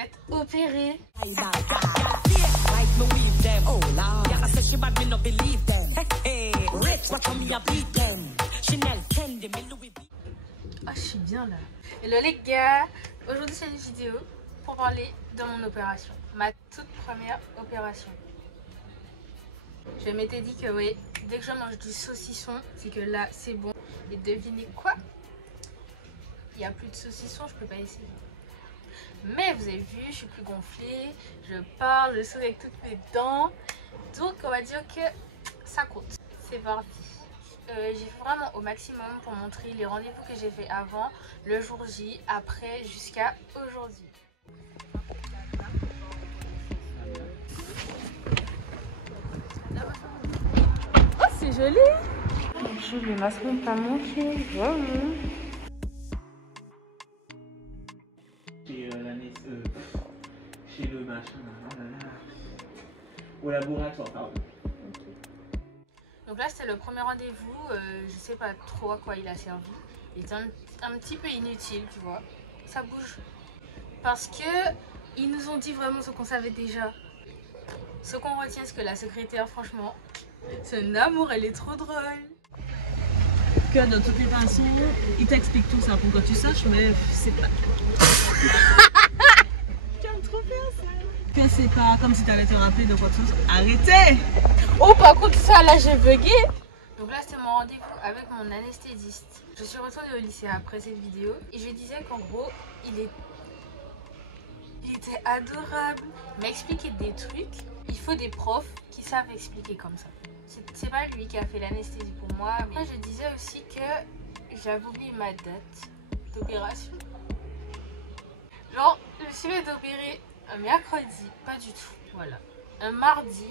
vais être opérée. Ah, je suis bien là. Hello les gars, aujourd'hui c'est une vidéo pour parler de mon opération, ma toute première opération. Je m'étais dit que oui, dès que je mange du saucisson, c'est que là c'est bon. Et devinez quoi? Il n'y a plus de saucisson, je peux pas essayer. Mais vous avez vu, je suis plus gonflée, je parle, je souris avec toutes mes dents. Donc on va dire que ça compte. C'est parti. J'ai fait vraiment au maximum pour montrer les rendez-vous que j'ai fait avant, le jour J, après, jusqu'à aujourd'hui. Oh, c'est joli! Les masques n'ont pas manqué, vraiment. Chez le machin, au laboratoire, pardon. Donc là c'était le premier rendez-vous, je sais pas trop à quoi il a servi. Il était un petit peu inutile, tu vois. Ça bouge. Parce que ils nous ont dit vraiment ce qu'on savait déjà. Ce qu'on retient, c'est que la secrétaire, franchement, c'est un amour, elle est trop drôle. Que de toutes les façons, il t'explique tout ça pour que tu saches, mais c'est pas. J'aime trop bien ça. Que c'est pas comme si t'allais te rappeler de quoi que ce soit. Arrêtez! Oh, par contre, ça là, j'ai bugué. Donc là, c'était mon rendez-vous avec mon anesthésiste. Je suis retournée au lycée après cette vidéo et je disais qu'en gros, il était adorable. Il m'a expliqué des trucs. Il faut des profs qui savent expliquer comme ça. C'est pas lui qui a fait l'anesthésie pour moi. Mais après, je disais aussi que j'avais oublié ma date d'opération. Genre, je me suis fait opérer un mercredi, pas du tout, voilà. Un mardi,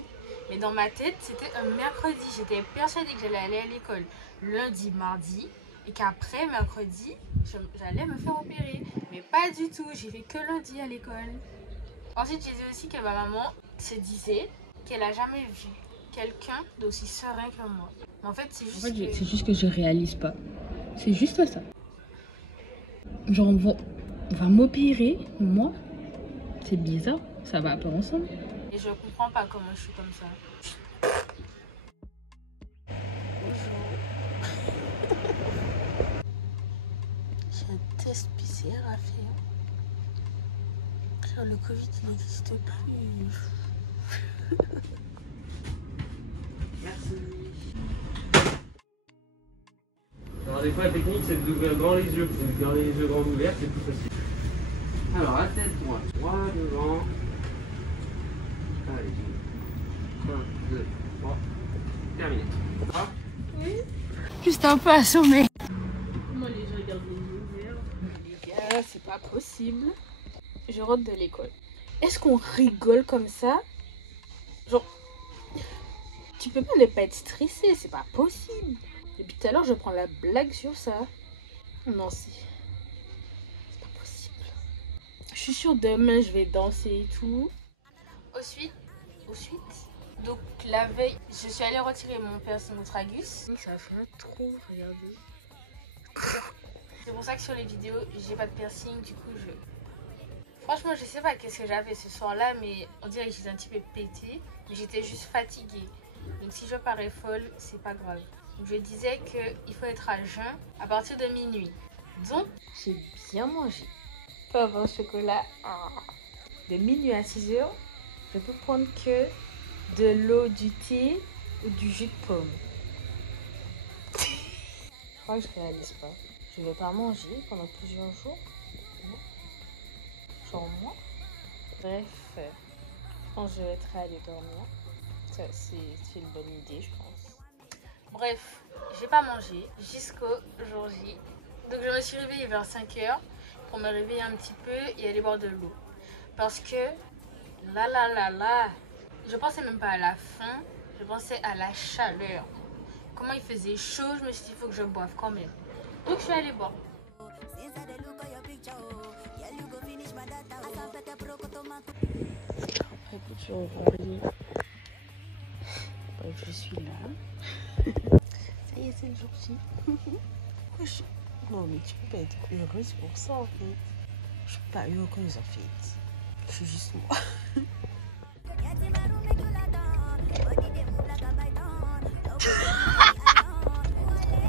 mais dans ma tête, c'était un mercredi. J'étais persuadée que j'allais aller à l'école lundi, mardi, et qu'après, mercredi, j'allais me faire opérer. Mais pas du tout, j'ai fait que lundi à l'école. Ensuite, j'ai dit aussi que ma maman se disait qu'elle a jamais vu quelqu'un d'aussi serein que moi. Mais en fait, c'est juste que je réalise pas. C'est juste ça. Genre, on va m'opérer, moi. C'est bizarre, ça va pas ensemble. Et je comprends pas comment je suis comme ça. Bonjour. J'ai un test PCR à faire. Genre le Covid, il n'existe plus. Merci. Alors des fois la technique c'est d'ouvrir grand les yeux. Vous gardez les yeux grands ouverts, c'est plus facile. Alors la tête droite, droit devant. Allez. 1, 2, 3. Terminé. Ah. Oui. Juste un peu assommé. Comment les gens gardent les yeux ouverts? Les gars, c'est pas possible. Je rentre de l'école. Est-ce qu'on rigole comme ça? Genre, tu peux pas ne pas être stressé, c'est pas possible. Depuis tout à l'heure, je prends la blague sur ça. Non, c'est pas possible. Je suis sûre demain, je vais danser et tout. Ensuite, donc la veille, je suis allée retirer mon piercing au tragus. Ça fait un trou, regardez. C'est pour ça que sur les vidéos, j'ai pas de piercing, du coup Franchement, je sais pas qu'est-ce que j'avais ce soir-là, mais on dirait que j'étais un petit peu pétée. Mais j'étais juste fatiguée. Donc si je parais folle, c'est pas grave. Donc je disais qu'il faut être à jeun à partir de minuit. Donc j'ai bien mangé. Pain au chocolat. De minuit à 6 h, je peux prendre que de l'eau, du thé ou du jus de pomme. Je crois que je réalise pas. Je vais pas manger pendant plusieurs jours. Genre moi. Bref, je pense que je vais être aller dormir. Ça, c'est une bonne idée, je pense. Bref, j'ai pas mangé jusqu'au jour J. Donc je me suis réveillée vers 5 h pour me réveiller un petit peu et aller boire de l'eau. Parce que là, je pensais même pas à la faim, je pensais à la chaleur. Comment il faisait chaud, je me suis dit il faut que je boive quand même. Donc je suis allée boire. Après couture aujourd'hui, bref, je suis là. Ça y est, c'est le jour J. Non, mais tu peux pas être heureuse pour ça en fait. Je suis pas heureuse en fait. Je suis juste moi.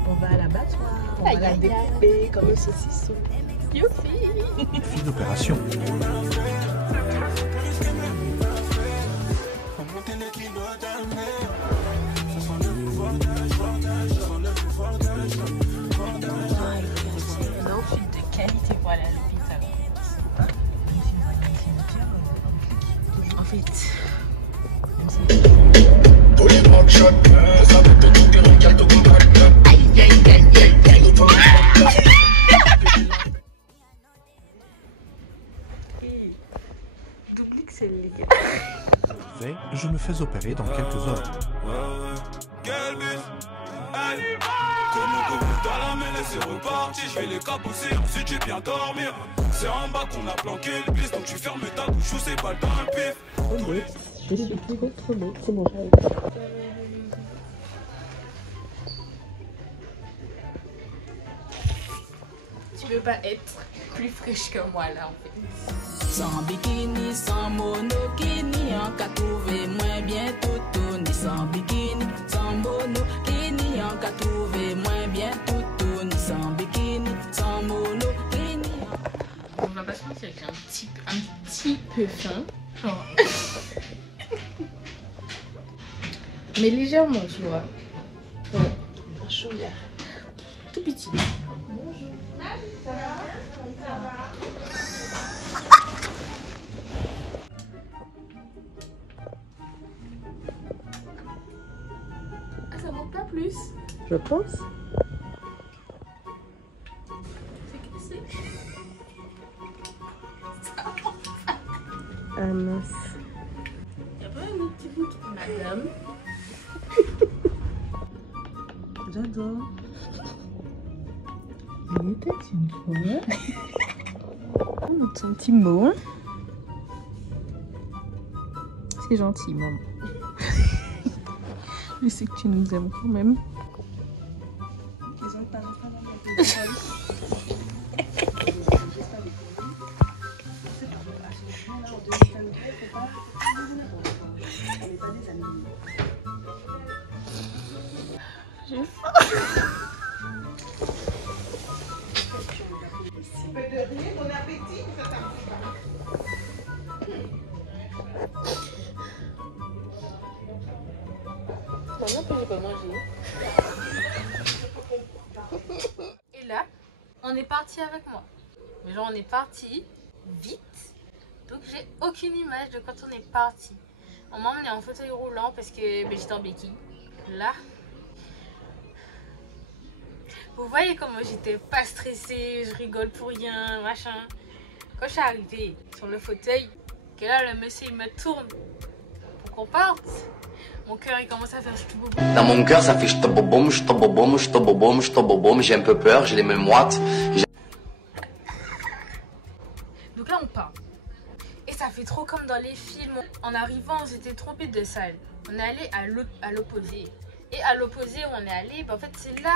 On va à l'abattoir, on va la découper comme un saucisson. Youpi. Fille d'opération. Un outfit de qualité pour aller à l'hôpital. En fait, J'oublie que c'est légal. Je me fais opérer dans quelques heures. Quel bus? Allez, comment dans la mêlée c'est reparti. Je vais les cabousser, ensuite j'ai bien dormir. C'est en bas qu'on a planqué le bis. Donc tu fermes ta bouche ou c'est pas dans le pif. Trop beau. Je suis trop beau. C'est bon, j'arrive. tu peux pas être plus fraîche que moi là en fait. Sans bikini, sans monokini, en cas trouvé moins bien tout ni sans bikini, sans monokini, en cas trouvé moins bien tout ni sans bikini, sans monokini. On va pas se mentir qu'il y a un petit peu fin. Genre. Mais légèrement, tu vois. Ouais. Un chouïa. Tout petit. Ah, ça manque pas plus. Je pense. C'est cassé. Ah mince. Y'a pas un autre petit bout, madame? J'adore. Il était une fois. On note son petit mot. C'est gentil, maman. Je sais que tu nous aimes quand même. Maintenant que j'ai pas mangé. Et là, on est parti avec moi. Mais genre on est parti vite. Donc j'ai aucune image de quand on est parti. On m'a emmené en fauteuil roulant parce que j'étais en béquille. Là. Vous voyez comment j'étais pas stressée, je rigole pour rien, machin. Quand je suis arrivée sur le fauteuil, que là le monsieur il me tourne pour qu'on parte. Mon cœur il commence à faire ch'touboum. Dans mon cœur, ça fait ch'toboboum, ch'toboboum, ch'toboboum, ch'toboboum. J'ai un peu peur, j'ai les mains moites. Donc là on part. Et ça fait trop comme dans les films. En arrivant, on s'était trompé de salle. On est allé à l'opposé. Et à l'opposé où on est allé, en fait c'est là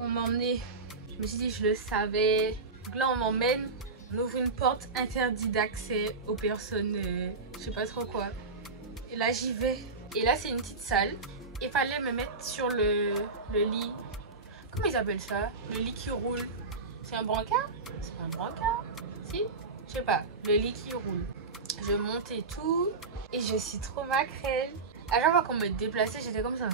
on m'a emmené. Je me suis dit je le savais. Donc là on m'emmène. On ouvre une porte interdite d'accès aux personnes, je sais pas trop quoi. Et là j'y vais. Et là c'est une petite salle. Il fallait me mettre sur le lit. Comment ils appellent ça? Le lit qui roule. C'est un brancard? C'est pas un brancard? Si? Je sais pas. Le lit qui roule. Je monte et tout. Et je suis trop maquerelle. À chaque fois qu'on me déplaçait, j'étais comme ça.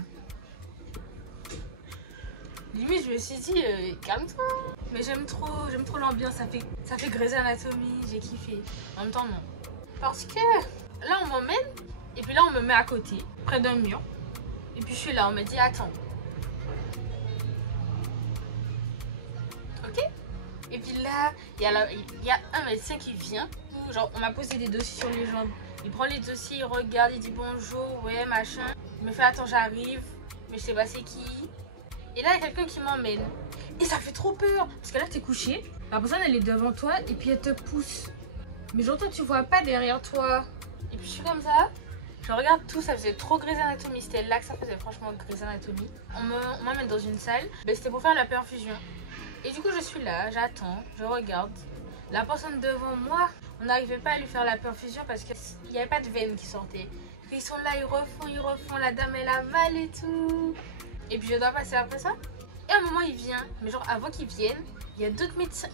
Limite, je me suis dit, calme-toi. Mais j'aime trop l'ambiance. Ça fait Grey's Anatomy. J'ai kiffé. En même temps, non. Parce que là, on m'emmène. Et puis là, on me met à côté, près d'un mur. Et puis je suis là, on me dit, attends. Ok? Et puis là, il y a un médecin qui vient. Genre, on m'a posé des dossiers sur les jambes. Il prend les dossiers, il regarde, il dit bonjour, ouais, machin. Il me fait, attends, j'arrive. Mais je sais pas c'est qui. Et là, il y a quelqu'un qui m'emmène. Et ça fait trop peur. Parce que là, t'es couché. La personne, elle est devant toi. Et puis, elle te pousse. Mais genre, toi, tu vois pas derrière toi. Et puis, je suis comme ça. Je regarde tout. Ça faisait trop Grey's Anatomy. C'était là que ça faisait franchement Grey's Anatomy. On m'amène dans une salle. Ben, c'était pour faire la perfusion. Et du coup, je suis là. J'attends. Je regarde. La personne devant moi, on n'arrivait pas à lui faire la perfusion parce qu'il n'y avait pas de veine qui sortait. Ils sont là, ils refont, la dame elle avale et tout. Et puis je dois passer après ça. Et à un moment il vient, mais genre avant qu'il vienne, il y a d'autres médecins.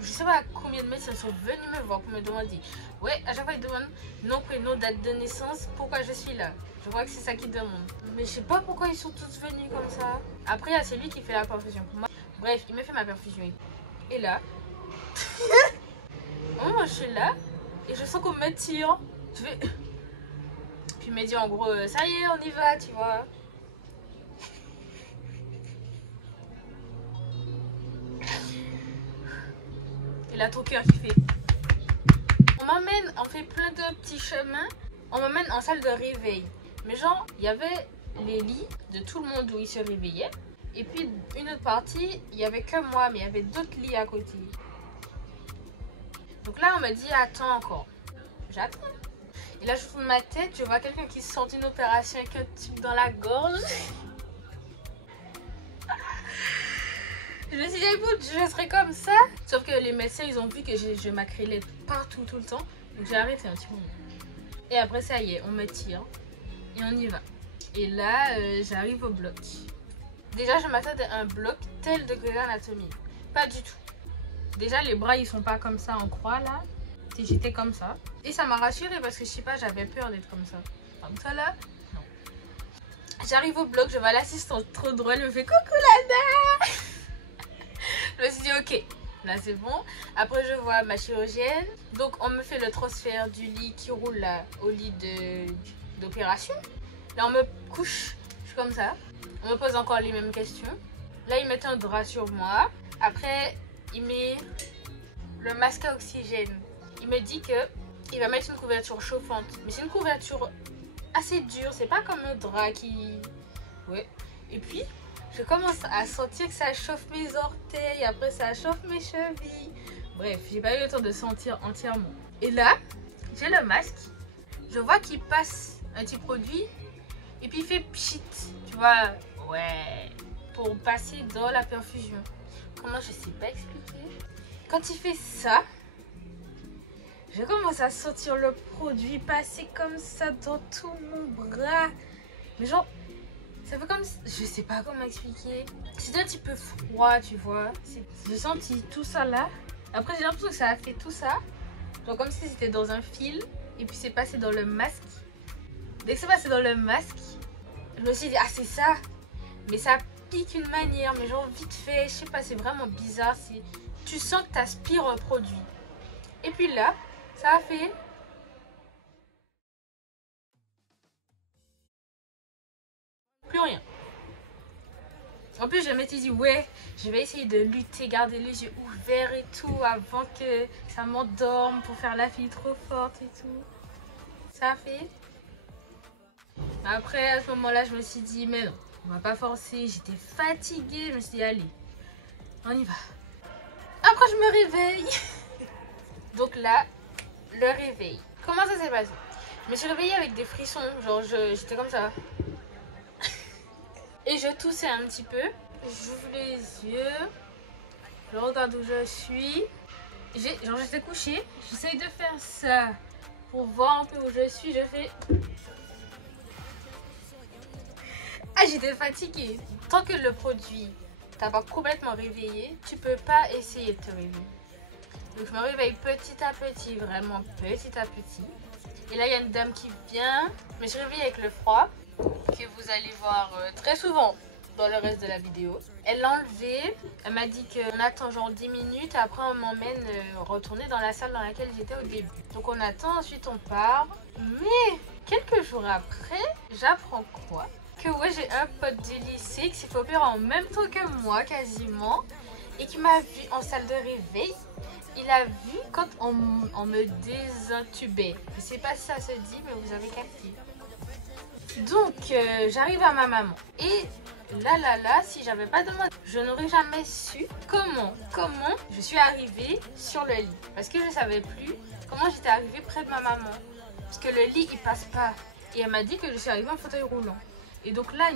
Je sais pas combien de médecins sont venus me voir pour me demander. Ouais, à chaque fois ils demandent nom, prénom, date de naissance, pourquoi je suis là. Je crois que c'est ça qu'ils demandent. Mais je sais pas pourquoi ils sont tous venus comme ça. Après il y a celui qui fait la perfusion pour moi. Bref, il me fait ma perfusion. Et là, moi je suis là et je sens qu'on me tire. Je vais... Puis il m'a dit en gros, ça y est, on y va, tu vois. Et là, ton cœur qui fait. On fait plein de petits chemins. On m'emmène en salle de réveil. Mais genre, il y avait les lits de tout le monde où ils se réveillaient. Et puis, une autre partie, il n'y avait que moi, mais il y avait d'autres lits à côté. Donc là, on m'a dit, attends encore. J'attends. Et là, je tourne ma tête, je vois quelqu'un qui sort d'une opération avec un tube dans la gorge. Je me suis dit, écoute, je serai comme ça. Sauf que les médecins, ils ont vu que je m'acrylais partout, tout le temps. Donc j'ai arrêté un petit moment. Et après, ça y est, on me tire. Et on y va. Et là, j'arrive au bloc. Déjà, je m'attendais à un bloc tel de Grey's Anatomy. Pas du tout. Déjà, les bras, ils sont pas comme ça en croix, là. J'étais comme ça. Et ça m'a rassurée parce que, je sais pas, j'avais peur d'être comme ça. Comme ça, là, non. J'arrive au bloc, je vois l'assistante trop drôle. Elle me fait « Coucou, Lana !» Je me suis dit, ok, là c'est bon. Après, je vois ma chirurgienne. Donc, on me fait le transfert du lit qui roule là au lit d'opération. Là, on me couche. Je suis comme ça. On me pose encore les mêmes questions. Là, ils mettent un drap sur moi. Après, il met le masque à oxygène. Il me dit qu'il va mettre une couverture chauffante. Mais c'est une couverture assez dure. C'est pas comme un drap qui... Ouais. Et puis... je commence à sentir que ça chauffe mes orteils, après ça chauffe mes chevilles. Bref, j'ai pas eu le temps de sentir entièrement. Et là, j'ai le masque. Je vois qu'il passe un petit produit et puis il fait pchit, tu vois. Ouais, pour passer dans la perfusion. Comment, je sais pas expliquer. Quand il fait ça, je commence à sentir le produit passer comme ça dans tout mon bras. Mais genre... ça fait comme... je sais pas comment expliquer. C'était un petit peu froid, tu vois. J'ai senti tout ça là. Après, j'ai l'impression que ça a fait tout ça. Genre comme si c'était dans un fil. Et puis c'est passé dans le masque. Dès que c'est passé dans le masque, je me suis dit, ah c'est ça. Mais ça pique une manière. Mais genre vite fait, je sais pas, c'est vraiment bizarre. Tu sens que tu aspires un produit. Et puis là, ça a fait... plus rien. En plus, je m'étais dit, ouais, je vais essayer de lutter, garder les yeux ouverts et tout avant que ça m'endorme pour faire la fille trop forte et tout. Ça a fait. Après, à ce moment-là, je me suis dit, mais non, on va pas forcer. J'étais fatiguée. Je me suis dit, allez, on y va. Après, je me réveille. Donc là, le réveil. Comment ça s'est passé? Je me suis réveillée avec des frissons. Genre, j'étais comme ça. Et je toussais un petit peu. J'ouvre les yeux. Je regarde où je suis. Genre j'étais couchée. J'essaye de faire ça pour voir un peu où je suis. Je fais... ah, j'étais fatiguée. Tant que le produit t'a pas complètement réveillé, tu peux pas essayer de te réveiller. Donc je me réveille petit à petit, vraiment petit à petit. Et là il y a une dame qui vient. Je me suis réveillée avec le froid, que vous allez voir très souvent dans le reste de la vidéo. Elle l'a enlevé, elle m'a dit qu'on attend genre 10 minutes, après on m'emmène retourner dans la salle dans laquelle j'étais au début. Donc on attend, ensuite on part. Mais quelques jours après, j'apprends quoi? Que ouais, j'ai un pote du lycée qui s'est fait opérer en même temps que moi quasiment et qui m'a vu en salle de réveil. Il a vu quand on me désintubait. Je sais pas si ça se dit, mais vous avez capté. Donc, j'arrive à ma maman. Et là, si j'avais pas demandé, je n'aurais jamais su comment je suis arrivée sur le lit. Parce que je savais plus comment j'étais arrivée près de ma maman. Parce que le lit, il passe pas. Et elle m'a dit que je suis arrivée en fauteuil roulant. Et donc là,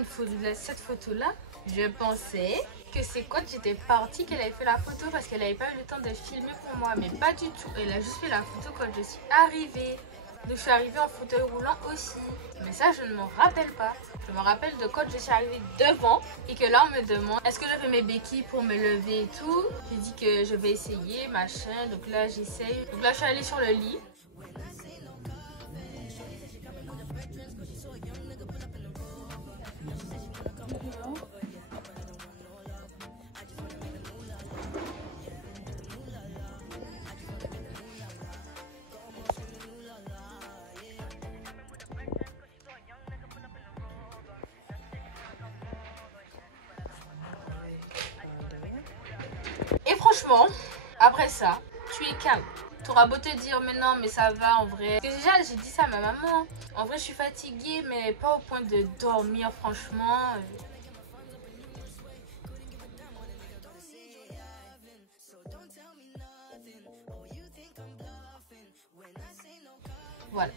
cette photo-là, Je pensais que c'est quand j'étais partie qu'elle avait fait la photo parce qu'elle n'avait pas eu le temps de filmer pour moi. Mais pas du tout. Elle a juste fait la photo quand je suis arrivée. Donc je suis arrivée en fauteuil roulant aussi. Mais ça, je ne m'en rappelle pas. Je me rappelle de quand je suis arrivée devant et que là, on me demande est-ce que j'avais mes béquilles pour me lever et tout. J'ai dit que je vais essayer, machin. Donc là, j'essaye. Donc là, je suis allée sur le lit. Et franchement, après ça, tu es calme. Tu auras beau te dire, mais non, mais ça va en vrai. Parce que déjà, j'ai dit ça à ma maman. En vrai, je suis fatiguée, mais pas au point de dormir, franchement. Voilà.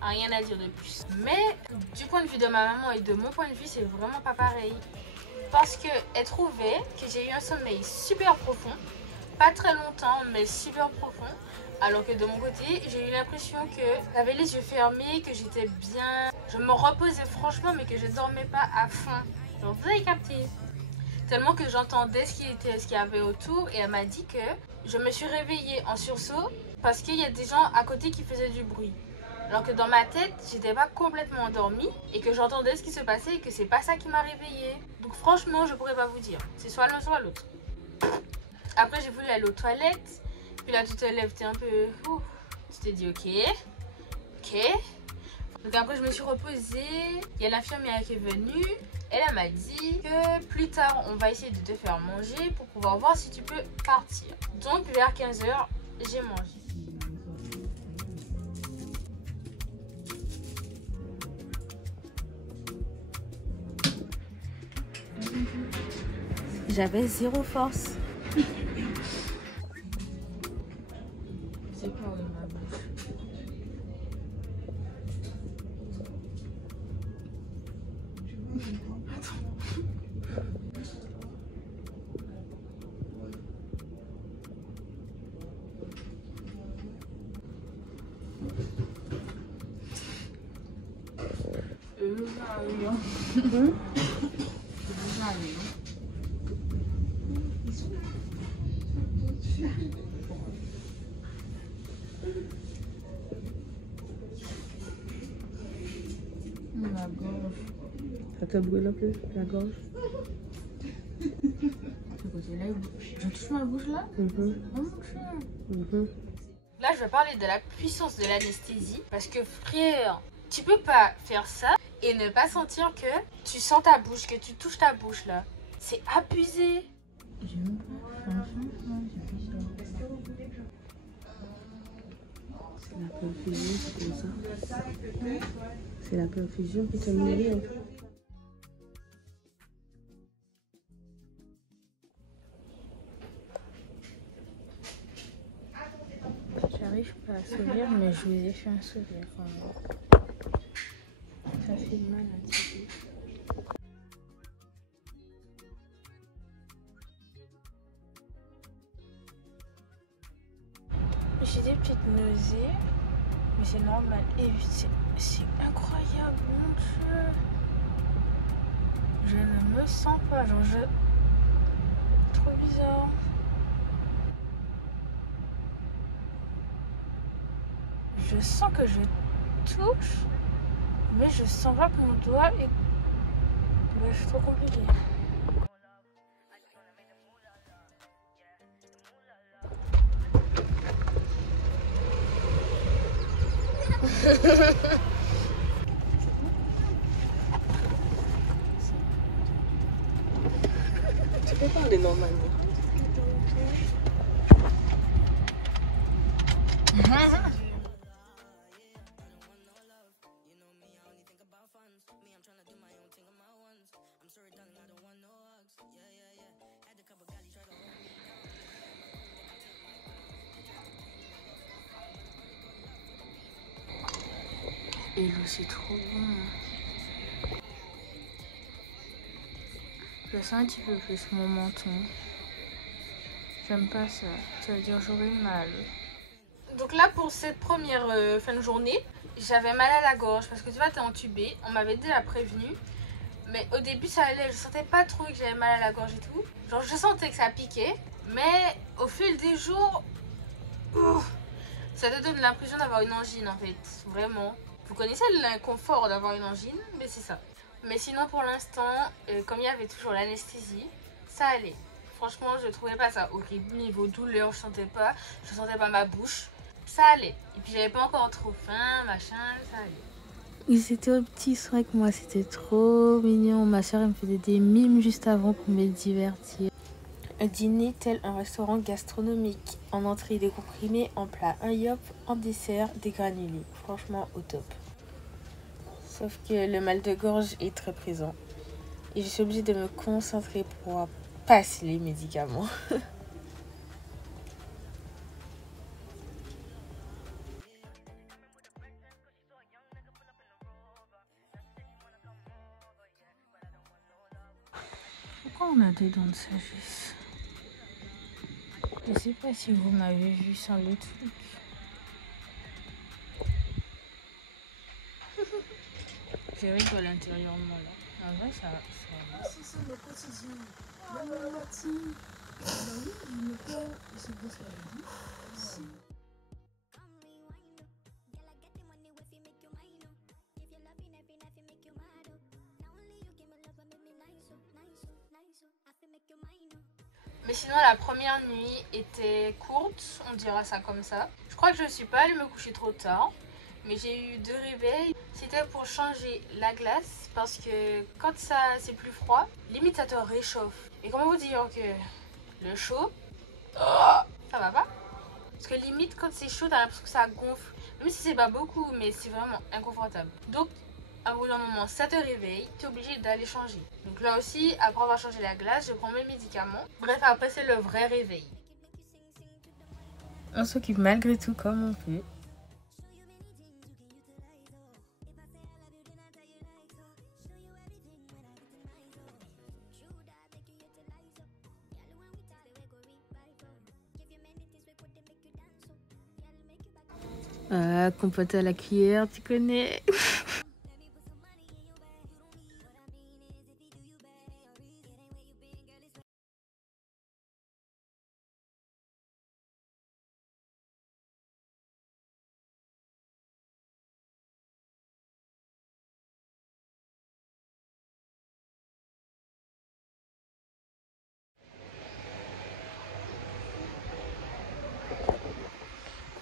Rien à dire de plus. Mais du point de vue de ma maman et de mon point de vue, c'est vraiment pas pareil. Parce qu'elle trouvait que j'ai eu un sommeil super profond. Pas très longtemps, mais super profond. Alors que de mon côté, j'ai eu l'impression que j'avais les yeux fermés, que j'étais bien. Je me reposais franchement, mais que je dormais pas à fond. Donc vous avez capté. Tellement que j'entendais ce qu'il y avait autour. Et elle m'a dit que je me suis réveillée en sursaut parce qu'il y a des gens à côté qui faisaient du bruit. Alors que dans ma tête, j'étais pas complètement endormie et que j'entendais ce qui se passait et que c'est pas ça qui m'a réveillée. Donc franchement, je pourrais pas vous dire. C'est soit l'un soit l'autre. Après, j'ai voulu aller aux toilettes. Puis là, tu te lèves, t'es un peu... Tu t'es dit, ok. Donc après, je me suis reposée. Il y a l'infirmière qui est venue. Elle m'a dit que plus tard, on va essayer de te faire manger pour pouvoir voir si tu peux partir. Donc vers 15 h, j'ai mangé. J'avais zéro force. C'est pas où ma bouche. Ma gorge. Ça te brûle un peu, la gorge? Je touche ma bouche là. Là, je vais parler de la puissance de l'anesthésie. Parce que frère, tu peux pas faire ça et ne pas sentir que tu sens ta bouche, que tu touches ta bouche là. C'est abusé. C'est la perfusion, c'est comme ça. C'est la perfusion qui te nourrit un peu. J'arrive pas à sourire, mais je vous ai fait un sourire quand même. Ça fait mal à dire. J'ai des petites nausées, mais c'est normal. Et c'est incroyable, mon Dieu. Je ne me sens pas, genre trop bizarre. Je sens que je touche, mais je sens pas que mon doigt est... Ouais, c'est trop compliqué. Tu peux parler normalement. Et l'eau, c'est trop bon. Je le sens un petit peu plus mon menton. J'aime pas ça. Ça veut dire j'aurai mal. Donc là, pour cette première fin de journée, j'avais mal à la gorge parce que tu vois, t'es entubée. On m'avait déjà prévenu. Mais au début, ça allait. Je sentais pas trop que j'avais mal à la gorge et tout. Genre, je sentais que ça piquait. Mais au fil des jours, ça te donne l'impression d'avoir une angine en fait. Vraiment. Vous connaissez l'inconfort d'avoir une angine, mais c'est ça. Mais sinon, pour l'instant, comme il y avait toujours l'anesthésie, ça allait. Franchement, je trouvais pas ça horrible. Niveau douleur, je sentais pas ma bouche. Ça allait. Et puis, j'avais pas encore trop faim, machin, ça allait. Ils étaient au petit soin avec moi, c'était trop mignon. Ma soeur me faisait des mimes juste avant pour me divertir. Un dîner tel un restaurant gastronomique. En entrée des comprimés, en plat un yop, en dessert des granulés. Franchement au top. Sauf que le mal de gorge est très présent. Et je suis obligée de me concentrer pour passer les médicaments. Pourquoi on a des dents de sagesse? Je sais pas si vous m'avez vu sans le truc. Je rigole intérieurement là. En vrai, ça va. C'est ça le quotidien. Même le matin. Oui, il me fait. C'est pour ce qu'elle dit. Si. Mais sinon, la première nuit était courte, on dira ça comme ça. Je crois que je suis pas allée me coucher trop tard, mais j'ai eu 2 réveils. C'était pour changer la glace, parce que quand c'est plus froid, limite ça te réchauffe. Et comment vous dire que le chaud, ça va pas? Parce que limite quand c'est chaud, t'as l'impression que ça gonfle. Même si c'est pas beaucoup, mais c'est vraiment inconfortable. Donc, à bout d'un moment, ça te réveille, tu es obligé d'aller changer. Donc là aussi, après avoir changé la glace, je prends mes médicaments. Bref, après c'est le vrai réveil. On s'occupe malgré tout comme on peut. Ah, compote à la cuillère, tu connais.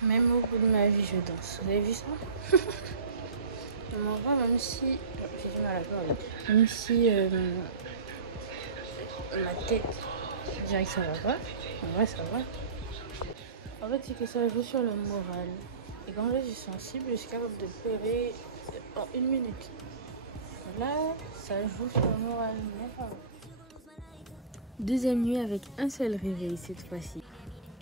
Même au bout de ma vie, je danse. Vous avez vu ça? Je m'en vais, même si... J'ai du mal à parler. Même si ma tête, je dirais que ça va pas. En vrai, ça va. En fait, c'est que ça joue sur le moral. Et quand je suis sensible, je suis capable de pleurer en 1 minute. Là, ça joue sur le moral. Mais ça va. Deuxième nuit avec un seul réveil cette fois-ci.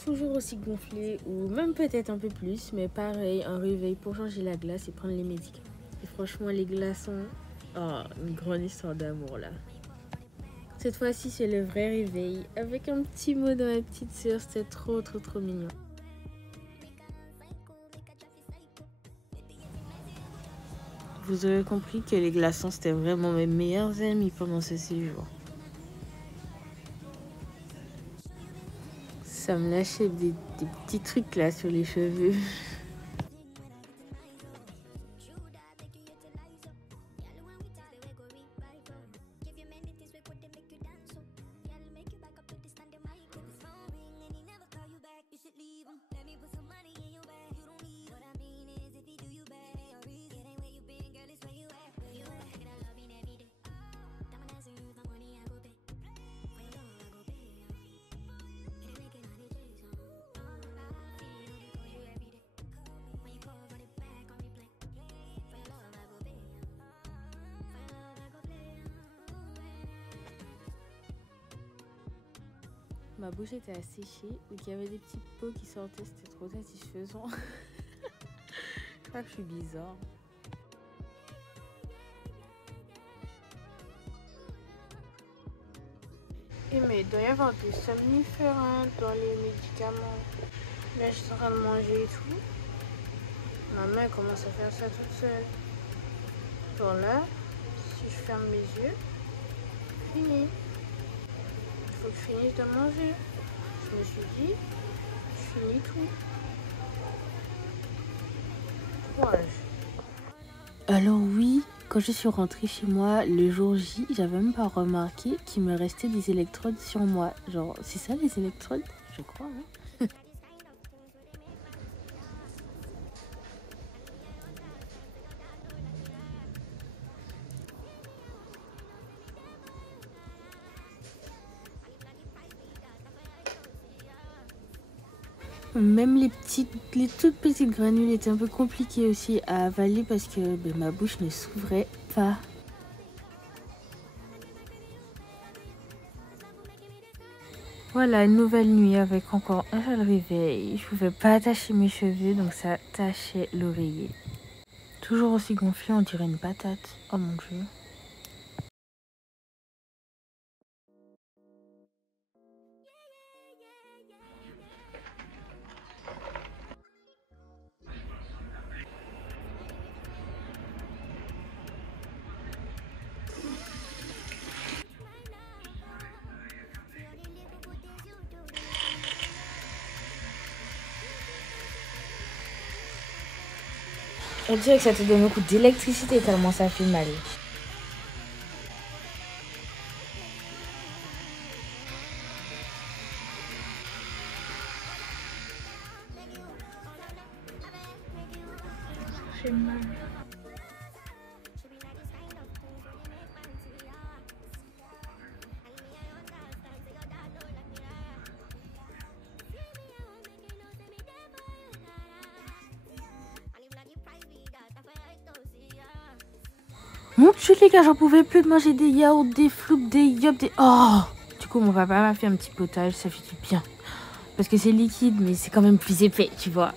Toujours aussi gonflé ou même peut-être un peu plus, mais pareil, un réveil pour changer la glace et prendre les médicaments. Et franchement, les glaçons, oh, une grande histoire d'amour là. Cette fois-ci, c'est le vrai réveil avec un petit mot de ma petite sœur, c'était trop mignon. Vous aurez compris que les glaçons, c'était vraiment mes meilleurs amis pendant ce séjour. Ça me lâchait des petits trucs là sur les cheveux. Ma bouche était asséchée, donc il y avait des petits pots qui sortaient, c'était trop satisfaisant. Je crois que je suis bizarre. mais il doit y avoir des somnifères dans les médicaments. Là, je suis en train de manger et tout. Ma main commence à faire ça toute seule. Genre là, si je ferme mes yeux, fini. Il faut que je finisse de manger. Je me suis dit, je finis tout. Courage. Alors oui, quand je suis rentrée chez moi le jour J, j'avais même pas remarqué qu'il me restait des électrodes sur moi. Genre, c'est ça les électrodes? Je crois, hein. Même les toutes petites granules étaient un peu compliquées aussi à avaler parce que ma bouche ne s'ouvrait pas. Voilà, une nouvelle nuit avec encore un seul réveil. Je pouvais pas attacher mes cheveux, donc ça tachait l'oreiller. Toujours aussi gonflé, on dirait une patate. Oh mon Dieu. On dirait que ça te donne un coup d'électricité tellement ça fait mal. Ça fait mal. Mon Dieu les gars, j'en pouvais plus de manger des yaourts, des floups, des yops, des... Oh! Du coup mon papa m'a fait un petit potage, ça fait du bien. Parce que c'est liquide, mais c'est quand même plus épais, tu vois.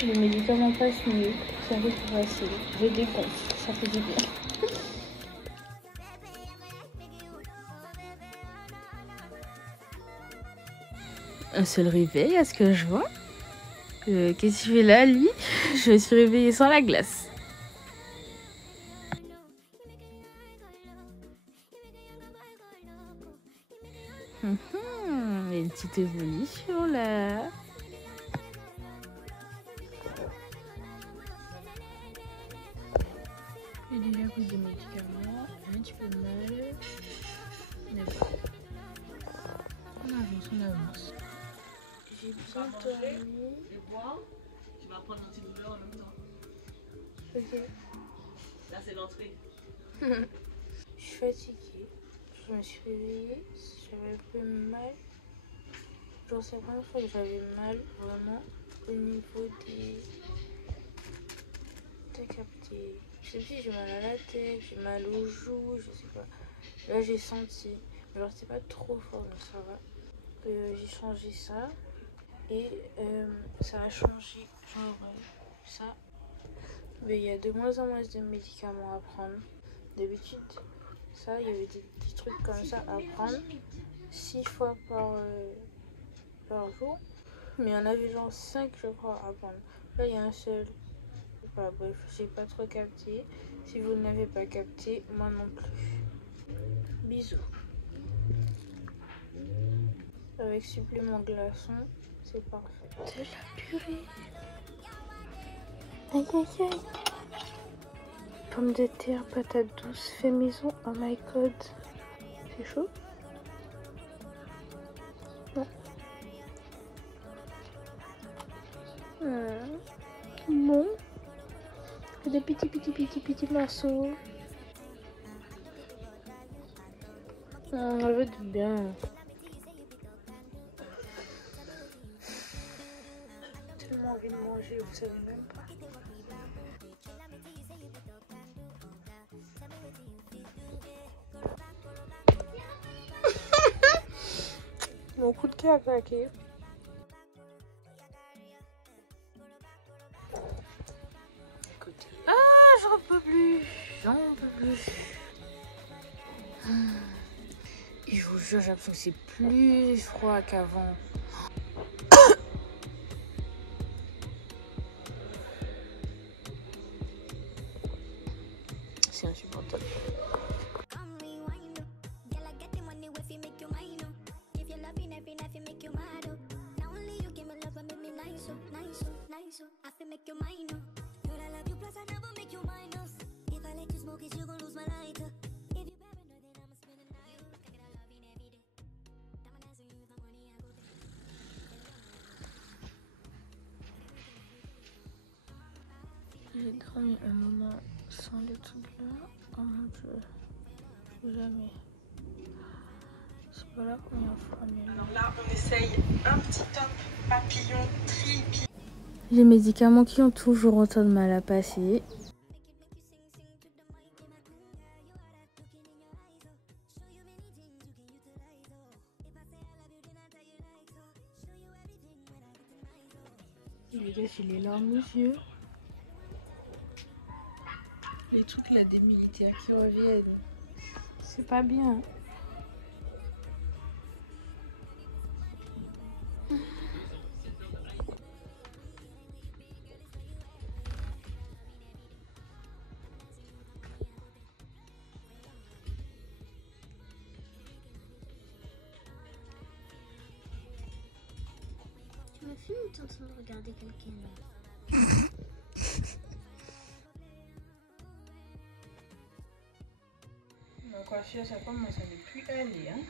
Les médicaments passent mieux, c'est un peu plus facile. Je dégonfle, ça fait du bien. Un seul réveil à ce que je vois. Qu'est-ce qu'il fait là, lui? Je me suis réveillée sans la glace. Il y a une petite évolution là. J'ai déjà pris des médicaments, un petit peu mal. Mais bon. On avance. J'ai bien dormi. Tu vas prendre l'antidouleur en même temps. Ok. Là, c'est l'entrée. Je suis fatiguée. Je me suis réveillée. J'avais un peu mal. Genre, c'est la première fois que j'avais mal, vraiment, au niveau des... T'as capté. Je sais plus, j'ai mal à la tête, j'ai mal aux joues, je sais pas. Là, j'ai senti. Alors, c'était pas trop fort, donc ça va. J'ai changé ça. Et ça a changé, genre ça. Mais il y a de moins en moins de médicaments à prendre. D'habitude, ça, il y avait des trucs comme ça à prendre 6 fois par jour. Mais il y en avait genre 5, je crois, à prendre. Là, il y a un seul. Enfin, bref, j'ai pas trop capté. Si vous n'avez pas capté, moi non plus. Bisous. Avec supplément glaçon, c'est parfait. De la purée. Aïe aïe aïe. Pommes de terre, patates douces, fait maison. Oh my god. C'est chaud? Non. Bon. Des petits morceaux. Ça va être bien. Tellement envie de manger, vous savez même pas. Mon coup de cœur a craqué. Écoutez. Ah, j'en peux plus. J'en peux plus. Et je vous jure, j'ai l'impression que c'est plus froid qu'avant. C'est insupportable. J'ai grave un moment sans le truc là. Oh mon dieu. Jamais. C'est pas la première fois. Mais... Alors là, on essaye un petit top papillon tripi. Les médicaments qui ont toujours autant de mal à passer. Et les gars, j'ai les larmes aux yeux. Les trucs là des militaires qui reviennent. C'est pas bien. Tu me filmes ou t'es en train de regarder quelqu'un là? Ma coiffure, ça commence à ne plus aller. Hein.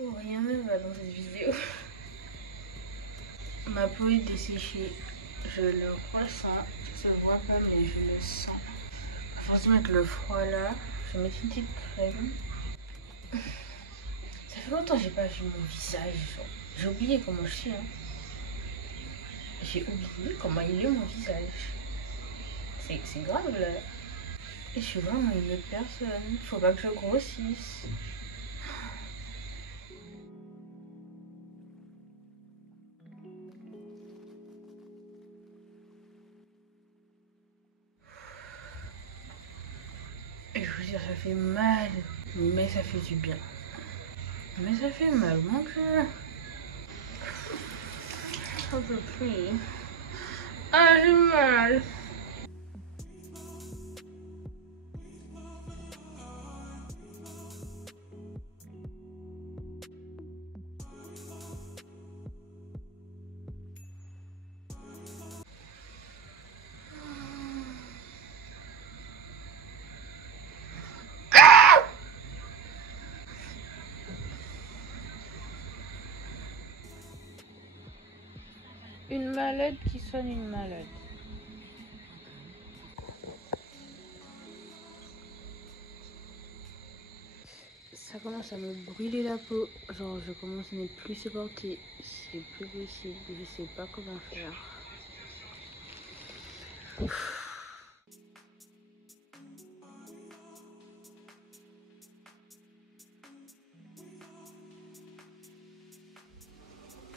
Oh, rien ne va dans cette vidéo. Ma peau est desséchée. Je le ressens. Ça se voit pas, mais je le sens. Forcément, avec le froid là, je vais mettre une petite crème. Ça fait longtemps que j'ai pas vu mon visage. J'ai oublié comment je suis. Hein. J'ai oublié comment il est mon visage. C'est grave là. Et je suis vraiment une autre personne. Faut pas que je grossisse. Et je vous dis, ça fait mal. Mais ça fait du bien. Mais ça fait mal, mon cœur. J'en peux plus. Ah, j'ai mal. Une malade qui soigne une malade. Ça commence à me brûler la peau. Genre, je commence à ne plus supporter. C'est plus possible. Je sais pas comment faire.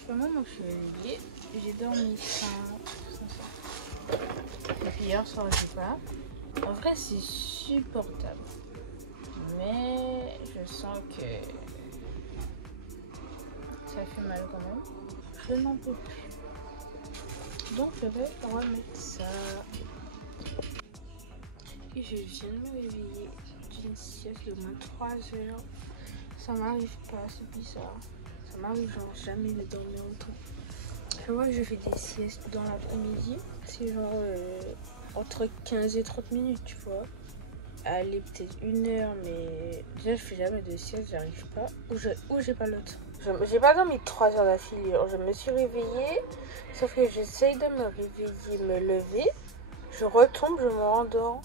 Vraiment, moi je suis réveillée. J'ai dormi sans. Et puis hier soir, j'ai pas. En vrai, c'est supportable. Mais je sens que ça fait mal quand même. Je n'en peux plus. Donc je vais remettre ça. Et je viens de me réveiller d'une sieste de moins 3 heures. Ça m'arrive pas, c'est bizarre. Ça m'arrive genre jamais de dormir autant. Je vois que je fais des siestes dans l'après-midi. C'est genre entre 15 et 30 minutes, tu vois. Allez, peut-être 1 heure, mais déjà je fais jamais de sieste, j'arrive pas. Ou j'ai pas le temps. J'ai pas dormi 3 heures d'affilée. Je me suis réveillée, sauf que j'essaye de me réveiller, me lever. Je retombe, je me rendors.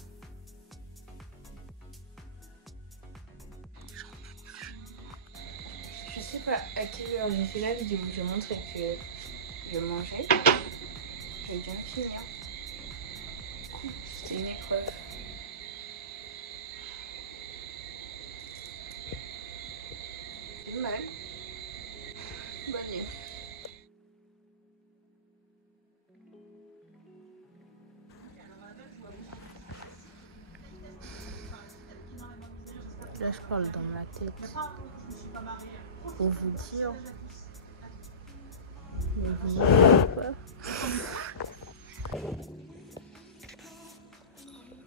Je sais pas à quelle heure j'ai fait la vidéo où je montrais que je mangeais. Je viens de finir. C'était une épreuve. J'ai mal. Bonne nuit. Là, je parle dans ma tête. Pour vous dire. Mais vous ne voyez pas.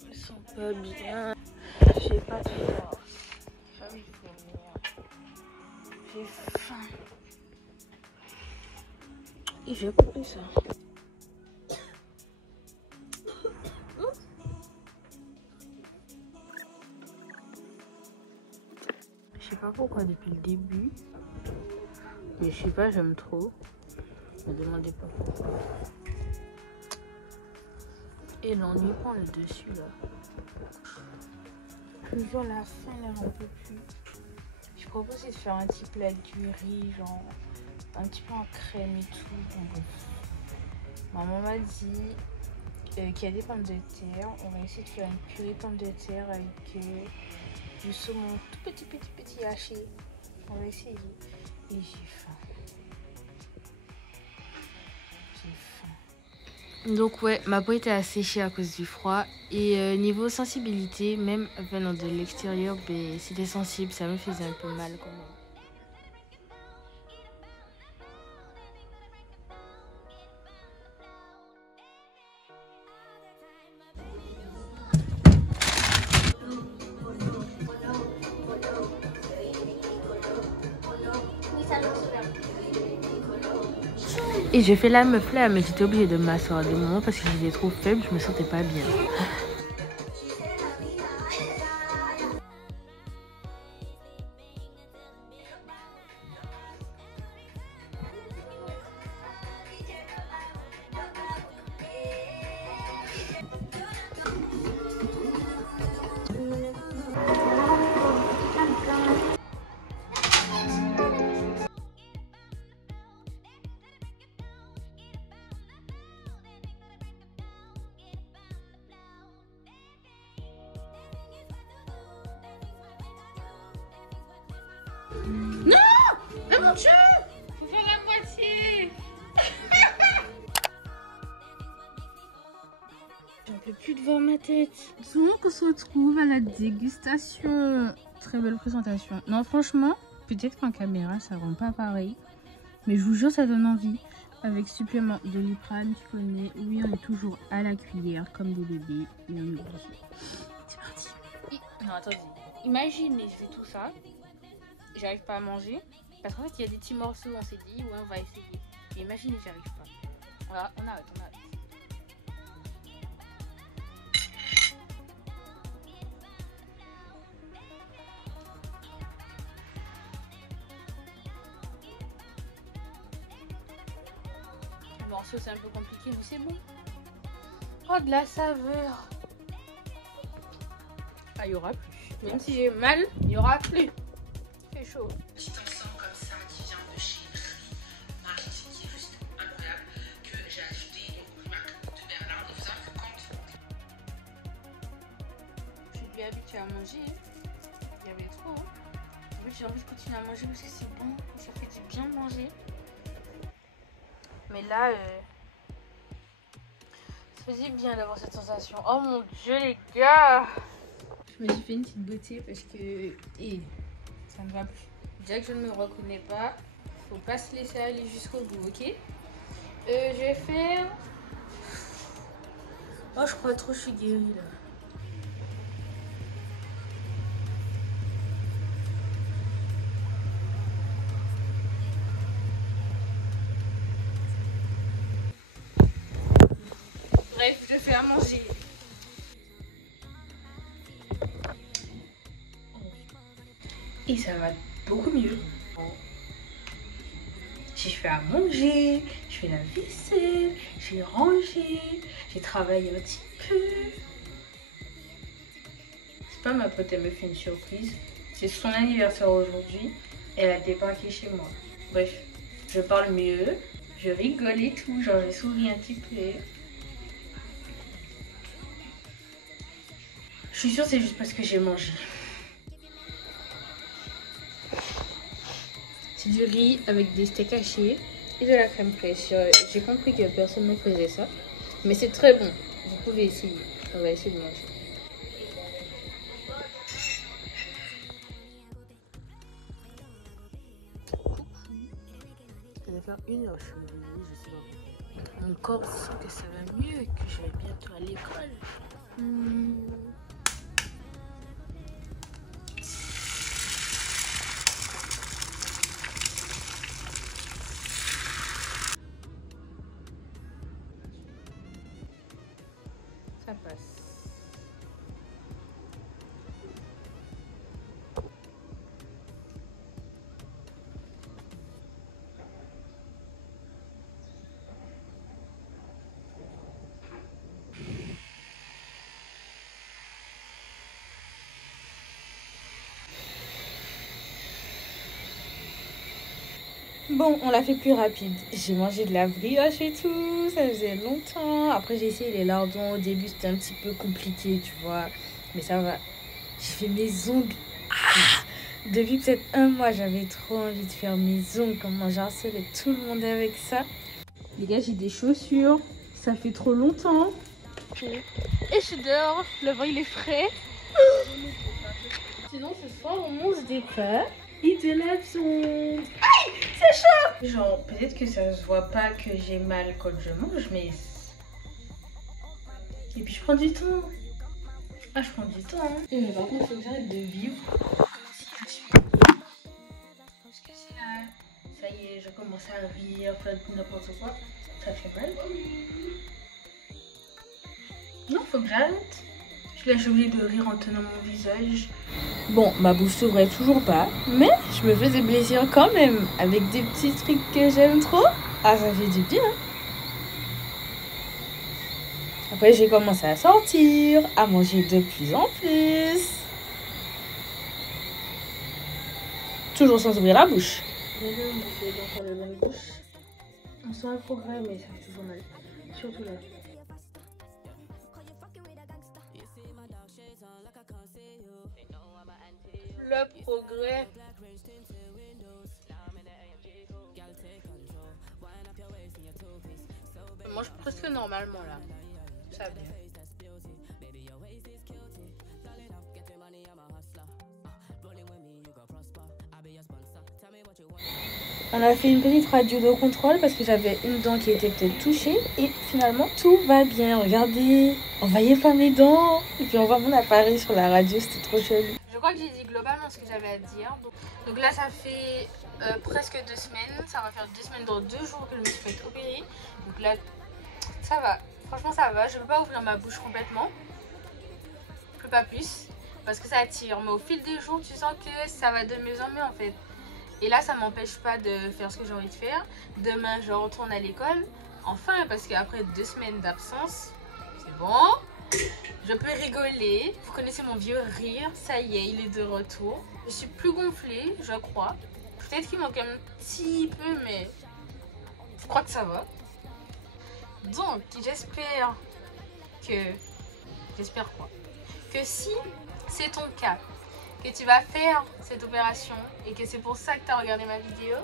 Je me sens pas bien. J'ai pas de force. J'ai J'ai faim. Et j'ai coupé ça. Je sais pas pourquoi depuis le début. Mais je sais pas, j'aime trop. Ne me demandez pas. Et l'ennui prend le dessus là. Je me jure, la faim, là, j'en peux plus. Je propose de faire un petit plat avec du riz, genre un petit peu en crème et tout. Bon. Maman m'a dit qu'il y a des pommes de terre. On va essayer de faire une purée de pommes de terre avec du saumon tout petit haché. On va essayer. Et j'ai faim. Donc ouais, ma peau était asséchée à cause du froid. Et niveau sensibilité, même venant de l'extérieur, ben, c'était sensible, ça me faisait un peu mal quand même. Et j'ai fait la meuf là, mais j'étais obligée de m'asseoir à des moments parce que j'étais trop faible, je me sentais pas bien. Non! Oh mon Dieu! Faut faire la moitié! J'en peux plus de voir ma tête. Souvent qu'on se retrouve à la dégustation. Très belle présentation. Non, franchement, peut-être qu'en caméra ça rend pas pareil. Mais je vous jure, ça donne envie. Avec supplément de Liprane, tu connais. Oui, on est toujours à la cuillère comme des bébés. Et on est c'est parti. Non, attendez. Imaginez, je fais tout ça. J'arrive pas à manger parce qu'en fait il y a des petits morceaux, on s'est dit ouais on va essayer. Et imaginez j'arrive pas. Voilà, on arrête. Le morceau c'est un peu compliqué mais c'est bon. Oh de la saveur. Ah il y aura plus. Même si j'ai mal, il y aura plus. C'est chaud. Petit ensemble comme ça qui vient de chez Marie, qui est juste incroyable, que j'ai acheté au Primark de Berlin. Il faut savoir que quand je suis plus habituée à manger, il y avait trop. En fait j'ai envie de continuer à manger parce que c'est bon, ça fait du bien de manger. Mais là, ça fait du bien d'avoir cette sensation. Oh mon Dieu les gars! Je me suis fait une petite beauté parce que ça ne va plus. Déjà que je ne me reconnais pas, faut pas se laisser aller jusqu'au bout, ok? Je vais faire... Oh, je crois trop que je suis guérie là. Bref, je fais à manger. Et ça va beaucoup mieux. J'ai fait à manger, je fais la vaisselle, j'ai rangé, j'ai travaillé un petit peu. C'est pas ma pote, elle me fait une surprise. C'est son anniversaire aujourd'hui. Elle a débarqué chez moi. Bref, je parle mieux, je rigole et tout, genre je souris un petit peu. Je suis sûre que c'est juste parce que j'ai mangé. C'est du riz avec des steaks hachés et de la crème fraîche. J'ai compris que personne ne faisait ça. Mais c'est très bon. Vous pouvez essayer. On va essayer de manger. devrait faire 1 heure, je suis réveillée, je sais pas. Mon corps sent que ça va mieux, que je vais bientôt à l'école. Ça passe. Bon, on l'a fait plus rapide. J'ai mangé de la brioche et tout, ça faisait longtemps. Après, j'ai essayé les lardons. Au début, c'était un petit peu compliqué, tu vois. Mais ça va. J'ai fait mes ongles. Depuis peut-être 1 mois, j'avais trop envie de faire mes ongles. Comment j'harcelais tout le monde avec ça. Les gars, j'ai des chaussures. Ça fait trop longtemps. Et je suis dehors. Le vent, il est frais. Sinon, ce soir, on mange des pâtes. Et de la viande. Aïe, c'est chaud. Genre, peut-être que ça se voit pas que j'ai mal quand je mange, mais... Et puis je prends du temps. Ah, je prends du temps. Hein. Mais par contre, il faut que j'arrête de vivre comme si je suis... Parce que c'est là... Ça y est, je commence à rire, faire n'importe quoi. Ça fait mal. Non, faut que j'arrête. J'ai oublié de rire en tenant mon visage. Bon, ma bouche s'ouvrait toujours pas, mais je me faisais plaisir quand même avec des petits trucs que j'aime trop. Ah, ça fait du bien. Après, j'ai commencé à sortir, à manger de plus en plus. Toujours sans ouvrir la bouche. On sent un progrès, mais ça fait toujours mal. Surtout là. Le progrès. Je mange presque normalement là. Ça va. On a fait une petite radio de contrôle parce que j'avais une dent qui était peut-être touchée et finalement tout va bien. Regardez, on voyait pas mes dents et puis on voit mon appareil sur la radio, c'était trop chelou. Je crois que j'ai dit globalement ce que j'avais à dire. Donc là ça fait presque 2 semaines, ça va faire 2 semaines dans 2 jours que je me suis fait opérer. Donc là ça va, franchement ça va, je ne peux pas ouvrir ma bouche complètement, je peux pas plus parce que ça tire. Mais au fil des jours tu sens que ça va de mieux en mieux en fait. Et là, ça m'empêche pas de faire ce que j'ai envie de faire. Demain, je retourne à l'école. Enfin, parce qu'après 2 semaines d'absence, c'est bon. Je peux rigoler. Vous connaissez mon vieux rire. Ça y est, il est de retour. Je suis plus gonflée, je crois. Peut-être qu'il manque un petit peu, mais je crois que ça va. Donc, j'espère que... J'espère quoi? Que si c'est ton cas, que tu vas faire cette opération et que c'est pour ça que tu as regardé ma vidéo,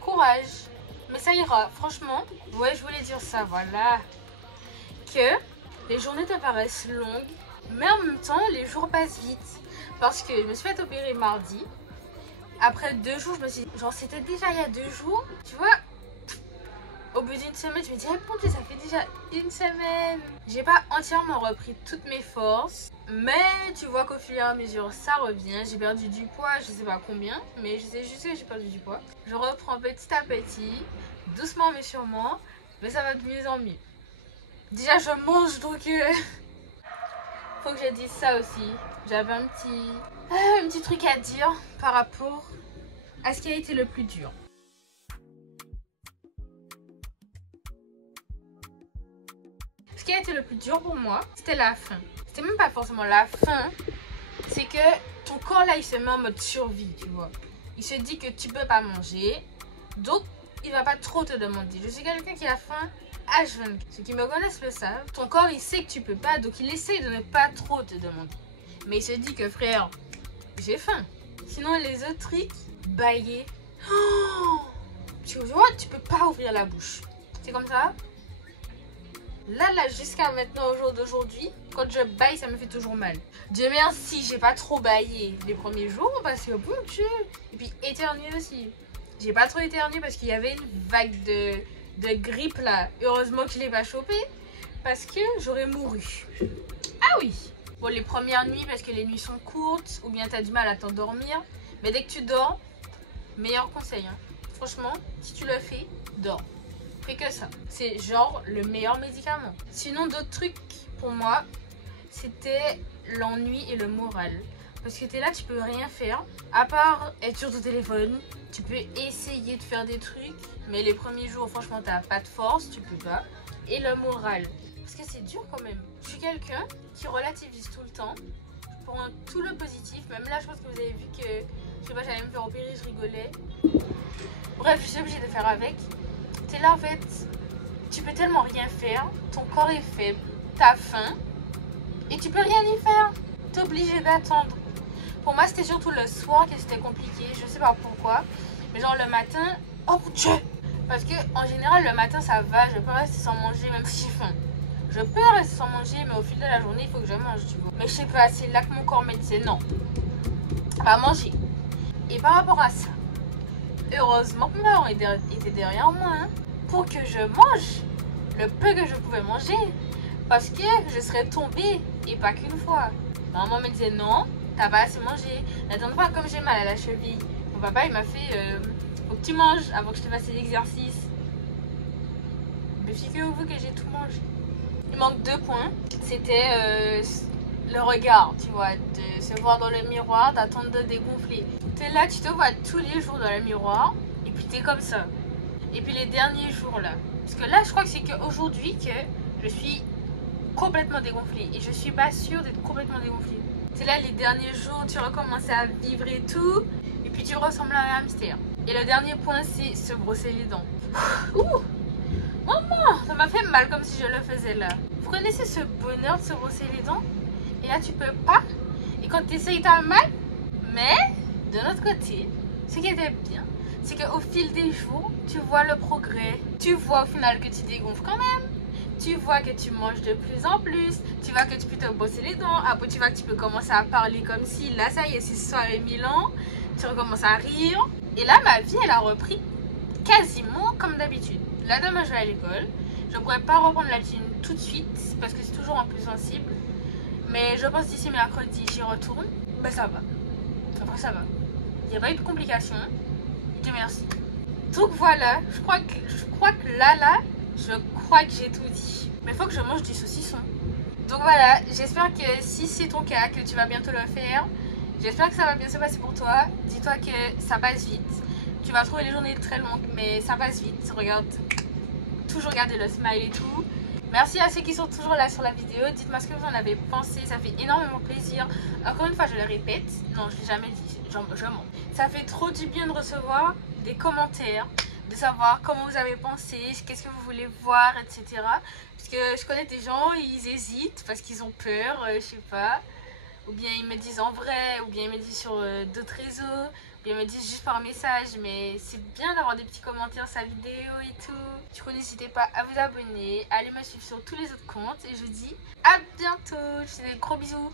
courage, mais ça ira, franchement. Ouais, je voulais dire ça, voilà. Que les journées te paraissent longues, mais en même temps, les jours passent vite. Parce que je me suis fait opérer mardi. Après 2 jours, je me suis dit, genre c'était déjà il y a 2 jours, tu vois. Au bout d'1 semaine, je me dis, mon Dieu, ça fait déjà 1 semaine. J'ai pas entièrement repris toutes mes forces. Mais tu vois qu'au fur et à mesure, ça revient. J'ai perdu du poids, je sais pas combien. Mais je sais juste que j'ai perdu du poids. Je reprends petit à petit, doucement mais sûrement. Mais ça va de mieux en mieux. Déjà, je mange, donc... Faut que je dise ça aussi. J'avais un petit truc à dire par rapport à ce qui a été le plus dur. Ce qui a été le plus dur pour moi, c'était la faim. C'était même pas forcément la faim, c'est que ton corps là, il se met en mode survie, tu vois. Il se dit que tu peux pas manger, donc il va pas trop te demander. Je suis quelqu'un qui a faim H24. Ceux qui me connaissent le savent. Ton corps, il sait que tu peux pas, donc il essaye de ne pas trop te demander. Mais il se dit que frère, j'ai faim. Sinon les autres trucs, bailler. Oh, tu vois, tu peux pas ouvrir la bouche. C'est comme ça. Là, jusqu'à maintenant, au jour d'aujourd'hui, quand je baille, ça me fait toujours mal. Dieu merci, j'ai pas trop baillé les premiers jours parce que bon Dieu. Et puis éternuer aussi. J'ai pas trop éternué parce qu'il y avait une vague de grippe là. Heureusement que je l'ai pas chopé parce que j'aurais mouru. Ah oui. Bon, les premières nuits parce que les nuits sont courtes ou bien t'as du mal à t'endormir. Mais dès que tu dors, meilleur conseil. Hein. Franchement, si tu le fais, dors. Fais que ça. C'est genre le meilleur médicament. Sinon, d'autres trucs pour moi, c'était l'ennui et le moral. Parce que t'es là, tu peux rien faire. À part être sur ton téléphone, tu peux essayer de faire des trucs. Mais les premiers jours, franchement, t'as pas de force, tu peux pas. Et le moral. Parce que c'est dur quand même. Je suis quelqu'un qui relativise tout le temps. Pour tout le positif. Même là, je pense que vous avez vu que, je sais pas, j'allais me faire opérer, je rigolais. Bref, je suis obligée de faire avec. T'es là, en fait, tu peux tellement rien faire. Ton corps est faible, t'as faim. Et tu peux rien y faire. T'es obligé d'attendre. Pour moi, c'était surtout le soir que c'était compliqué. Je sais pas pourquoi. Mais genre le matin, oh mon Dieu! Parce que en général, le matin, ça va. Je peux rester sans manger, même si j'ai faim. Je peux rester sans manger, mais au fil de la journée, il faut que je mange, tu vois. Mais je sais pas, c'est là que mon corps me disait non. Va manger. Et par rapport à ça, heureusement que mes parents étaient derrière moi hein, pour que je mange le peu que je pouvais manger. Parce que je serais tombée et pas qu'une fois. Maman me disait non, t'as pas assez mangé. La dernière fois, comme j'ai mal à la cheville, mon papa il m'a fait faut que tu manges avant que je te fasse l'exercice. Mais figurez-vous que j'ai tout mangé. Il manque 2 points. C'était le regard, tu vois, de se voir dans le miroir, d'attendre de dégonfler. T'es là, tu te vois tous les jours dans le miroir et puis t'es comme ça. Et puis les derniers jours là, parce que là je crois que c'est qu'aujourd'hui que je suis complètement dégonflée et je suis pas sûre d'être complètement dégonflée. C'est là les derniers jours, tu recommences à vivre et tout et puis tu ressembles à un hamster. Et le dernier point c'est se brosser les dents. Ouh, maman, ça m'a fait mal comme si je le faisais là. Vous connaissez ce bonheur de se brosser les dents et là tu peux pas et quand tu essayes t'as mal. Mais de notre côté, ce qui était bien, c'est qu'au fil des jours, tu vois le progrès. Tu vois au final que tu dégonfles quand même. Tu vois que tu manges de plus en plus. Tu vois que tu peux te brosser les dents. Après, tu vois que tu peux commencer à parler comme si, là, ça y est, c'est soirée Milan. Tu recommences à rire. Et là, ma vie, elle a repris quasiment comme d'habitude. Là, demain, je vais à l'école. Je ne pourrais pas reprendre la routine tout de suite parce que c'est toujours un peu sensible. Mais je pense d'ici mercredi, j'y retourne. Ben, ça va. Après, ça va. Il n'y a pas eu de complications. Dieu merci. Donc voilà, je crois que là, je crois que j'ai tout dit. Mais il faut que je mange du saucisson. Donc voilà, j'espère que si c'est ton cas, que tu vas bientôt le faire. J'espère que ça va bien se passer pour toi. Dis-toi que ça passe vite. Tu vas trouver les journées très longues, mais ça passe vite. Regarde, toujours garder le smile et tout. Merci à ceux qui sont toujours là sur la vidéo. Dites-moi ce que vous en avez pensé. Ça fait énormément plaisir. Encore une fois, je le répète. Non, je ne l'ai jamais dit. Je mens. Ça fait trop du bien de recevoir des commentaires, de savoir comment vous avez pensé, qu'est-ce que vous voulez voir, etc. Parce que je connais des gens, ils hésitent parce qu'ils ont peur, je sais pas. Ou bien ils me disent en vrai, ou bien ils me disent sur d'autres réseaux, ou bien ils me disent juste par message. Mais c'est bien d'avoir des petits commentaires sur la vidéo et tout. Du coup, n'hésitez pas à vous abonner, à aller me suivre sur tous les autres comptes. Et je vous dis à bientôt. Je vous fais des gros bisous.